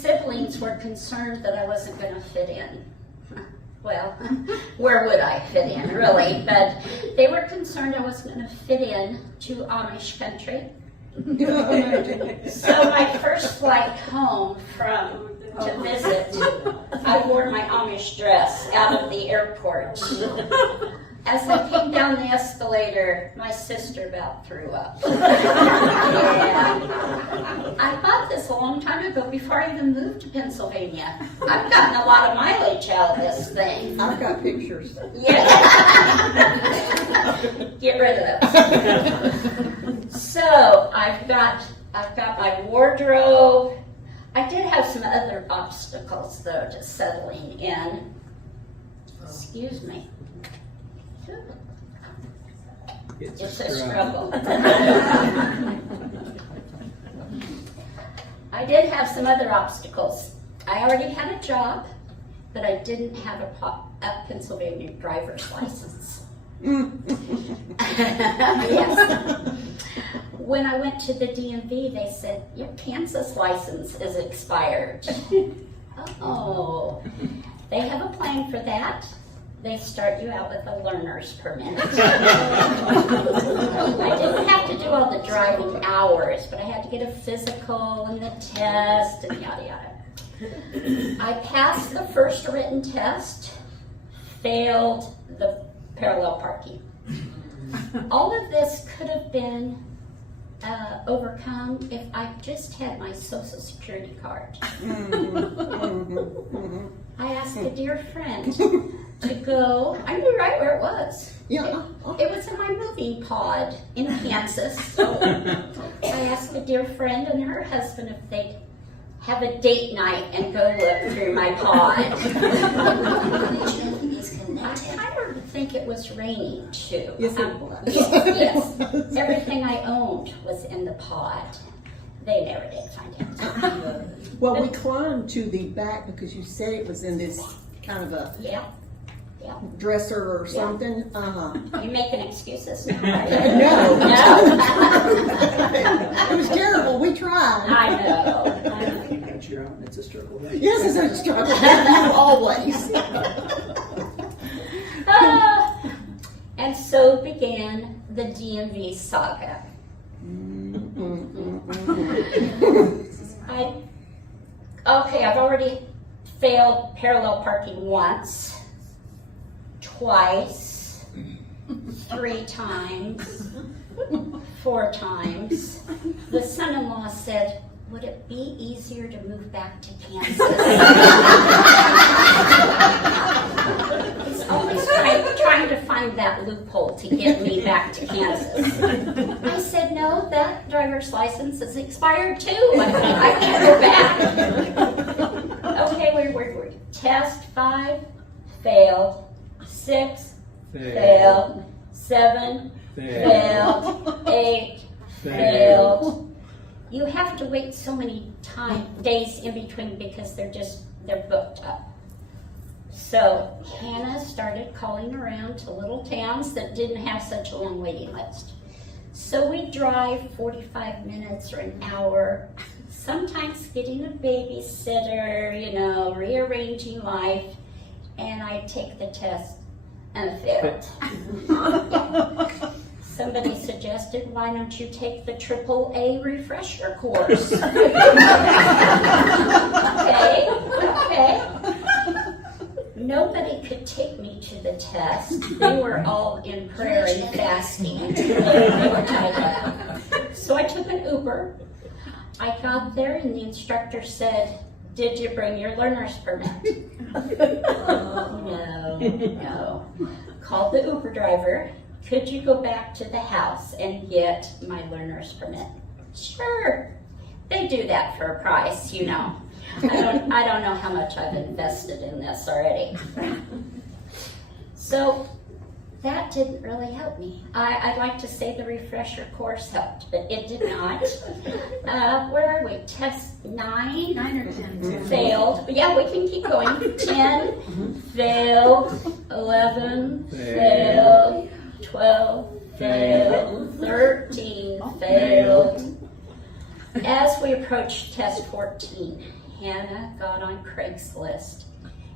siblings were concerned that I wasn't going to fit in. Well, where would I fit in, really? But they were concerned I wasn't going to fit in to Amish country. So my first flight home to visit, I wore my Amish dress out of the airport. As I came down the escalator, my sister about threw up. Yeah. I bought this a long time ago before I even moved to Pennsylvania. I've gotten a lot of mileage out of this thing. I've got pictures. Yeah. Get rid of those. So I've got my wardrobe. I did have some other obstacles though to settling in. Excuse me. It's a struggle. I did have some other obstacles. I already had a job, but I didn't have a Pennsylvania driver's license. Yes. When I went to the DMV, they said, your Kansas license is expired. Oh, they have a plan for that. They start you out with a learner's permit. I didn't have to do all the driving hours, but I had to get a physical and the test and yada yada. I passed the first written test, failed the parallel parking. All of this could have been overcome if I just had my Social Security card. I asked a dear friend to go. I knew right where it was. Yeah. It was in my moving pod in Kansas. I asked a dear friend and her husband if they'd have a date night and go look through my pod. I kind of think it was raining too. Yes, it was. Yes. Everything I owned was in the pod. They never did find it. Well, we climbed to the back because you said it was in this kind of a dresser or something. You making excuses now? No. No. It was terrible. We tried. I know. But you're on. It's a struggle. Yes, it's a struggle. You always. And so began the DMV saga. I've already failed parallel parking once, twice, 3 times, 4 times. The son-in-law said, would it be easier to move back to Kansas? He's always trying to find that loophole to get me back to Kansas. I said, no, that driver's license is expired too. I can't go back. Okay, where were we? Test 5, failed. 6, failed. 7, failed. 8, failed. You have to wait so many days in between because they're booked up. So Hannah started calling around to little towns that didn't have such a long waiting list. So we drive 45 minutes or an hour, sometimes getting a babysitter, rearranging life, and I take the test and failed. Somebody suggested, why don't you take the AAA refresher course? Okay. Nobody could take me to the test. They were all in prayer and fasting. They were tied up. So I took an Uber. I got there and the instructor said, did you bring your learner's permit? No. Called the Uber driver. Could you go back to the house and get my learner's permit? Sure. They do that for a price, I don't know how much I've invested in this already. So that didn't really help me. I'd like to say the refresher course helped, but it did not. Where are we? Test 9? 9 or 10. Failed. But yeah, we can keep going. 10, failed. 11, failed. 12, failed. 13, failed. As we approached test 14, Hannah got on Craigslist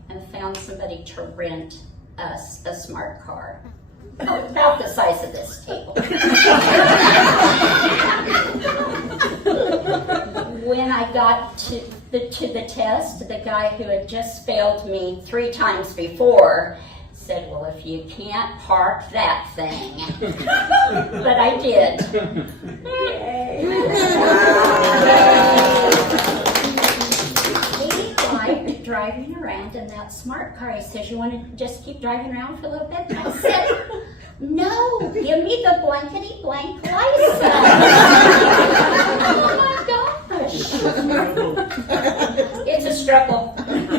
and found somebody to rent us a smart car. Oh, about the size of this table. When I got to the test, the guy who had just failed me 3 times before said, well, if you can't park that thing. But I did. He liked driving around in that smart car. He says, you want to just keep driving around for a little bit? I said, no, give me the blankety blank license. Oh my gosh. It's a struggle.